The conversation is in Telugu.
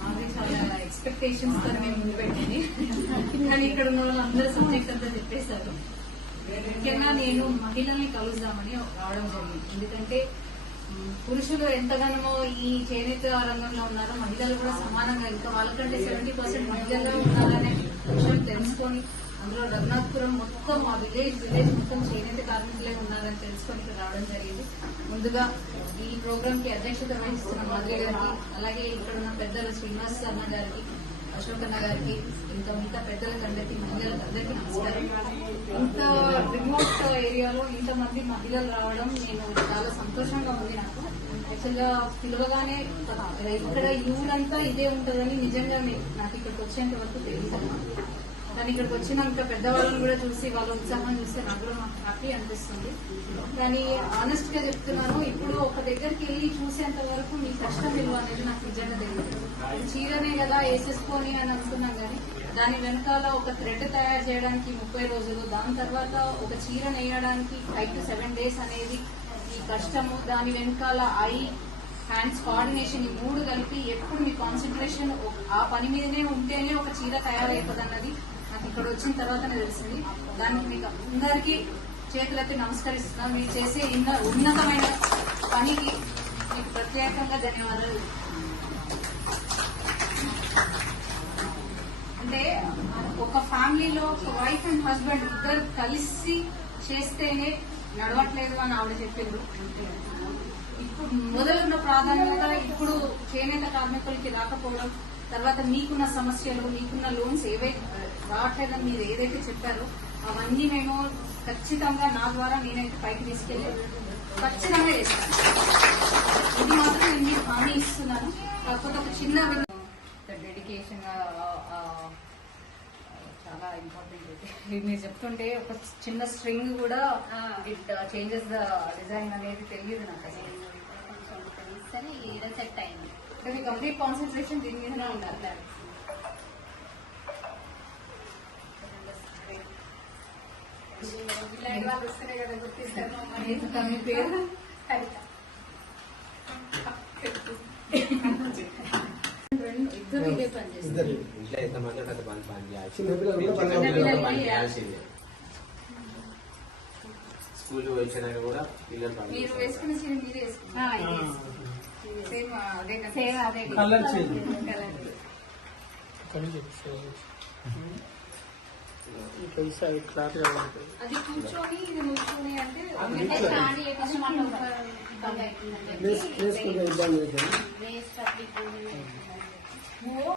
మాది చాలా ఎక్స్పెక్టేషన్స్తో మేము ముందు పెట్టింది కానీ ఇక్కడ ఉన్న వాళ్ళు అందరూ సబ్జెక్ట్ అంతా చెప్పేశారు. ముఖ్యంగా నేను మహిళల్ని కలుద్దామని రావడం జరిగింది. ఎందుకంటే పురుషులు ఎంతగానో ఈ చేనేత రంగంలో ఉన్నారో మహిళలు కూడా సమానంగా. ఇంకా వాళ్ళకంటే సెవెంటీ పర్సెంట్ మహిళల్లో ఉన్నారనే విషయం తెలుసుకొని అందులో రఘునాథ్పురం మొత్తం ఆ విలేజ్ విలేజ్ మొత్తం చేనేత కార్మికులే ఉన్నారని తెలుసుకొని ఇక్కడ రావడం జరిగింది. ముందుగా ఈ ప్రోగ్రామ్కి అధ్యక్షత వహిస్తున్న మాధురి గారికి అలాగే ఇక్కడ ఉన్న పెద్దలు శ్రీనివాస్ అన్న గారికి అశోక్ అన్న గారికి ఇంకా మిగతా పెద్దలకు అందరికీ మహిళలకు అందరికీ నమస్కారం. ఇంత రిమోట్ ఏరియాలో ఇంతమంది మహిళలు రావడం నేను చాలా సంతోషంగా ఉంది నాకు. యాక్చువల్గా పిలవగానే ఇక్కడ యూరంతా ఇదే ఉంటుందని నిజంగా నాకు ఇక్కడికి వచ్చేంత వరకు తెలియదు. దాని ఇక్కడికి వచ్చినాక పెద్దవాళ్ళని కూడా చూసి వాళ్ళ ఉత్సాహం చూస్తే నాకు కూడా మాకు హ్యాపీ అనిపిస్తుంది. కానీ ఆనెస్ట్గా చెప్తున్నాను ఇప్పుడు ఒక దగ్గరికి వెళ్ళి చూసేంత వరకు మీ కష్టం విలువ అనేది నాకు నిజంగా తెలియదు. చీరనే కదా వేసేసుకొని అని అనుకున్నాం కానీ దాని వెనకాల ఒక థ్రెడ్ తయారు చేయడానికి ముప్పై రోజులు దాని తర్వాత ఒక చీర నేయడానికి ఫైవ్ టు సెవెన్ డేస్ అనేది ఈ కష్టము దాని వెనకాల ఐ హ్యాండ్స్ కోఆర్డినేషన్ ఈ మూడు కలిపి ఎప్పుడు మీ కాన్సన్ట్రేషన్ ఆ పని మీదనే ఉంటేనే ఒక చీర తయారైపోతుంది అన్నది ఇక్కడ వచ్చిన తర్వాతనే తెలిసింది దానికి మీకు అందరికీ చేతులకి నమస్కరిస్తున్నాను. మీరు చేసే ఉన్నతమైన పనికి మీకు ప్రత్యేకంగా ధన్యవాదాలు. అంటే ఒక ఫ్యామిలీలో ఒక వైఫ్ అండ్ హస్బెండ్ ఇద్దరు కలిసి చేస్తేనే నడవట్లేదు అని ఆవిడ చెప్పిండ్రు ఇప్పుడు మొదలున్న ప్రాధాన్యత ఇప్పుడు చేనేత కార్మికులకి రాకపోవడం తర్వాత మీకున్న సమస్యలు మీకున్న లోన్స్ ఏవైతే రావట్లేదని మీరు ఏదైతే చెప్పారో అవన్నీ మేము ఖచ్చితంగా నా ద్వారా నేనైతే పైకి తీసుకెళ్ళి ఖచ్చితంగా చేస్తాను. ఇది మాత్రం నేను మీకు హామీ ఇస్తున్నాను. కాకపోతే ఒక చిన్న డెడికేషన్ చాలా ఇంపార్టెంట్ ఇది. మీరు చెప్తుంటే ఒక చిన్న స్ట్రింగ్ కూడా ఇట్ చేంజెస్ ద డిజైన్ అనేది తెలియదు నాకు అసలు. సెట్ అయింది. అంటే మీ కంప్లీట్ కాన్సన్ట్రేషన్ దీని మీదనే ఉండాలి ఇలాంటి వాళ్ళు వస్తేనే కదా గుర్తిస్తారు మమ్మల్ని. ఇంకా మీ పేరు హరిత. రెండు ఇద్దరు ఇదే పని చేస్తారు ఇంట్లో ఎంతమంది ఉంటే అంత పని పని చేయాల్సి చిన్నపిల్లలు కూడా పని చిన్నపిల్లలు కూడా చేయాలి. పని చేయాల్సిందే స్కూల్ వచ్చినాక కూడా పిల్లలు మీరు. వేసుకున్న చీర మీరే వేసుకున్నారు సేమ్ అదే కలర్. Change colour. క్లాత్ అది కూర్చొని ఇది కూర్చొని అంటే ఇబ్బంది అవుతుంది.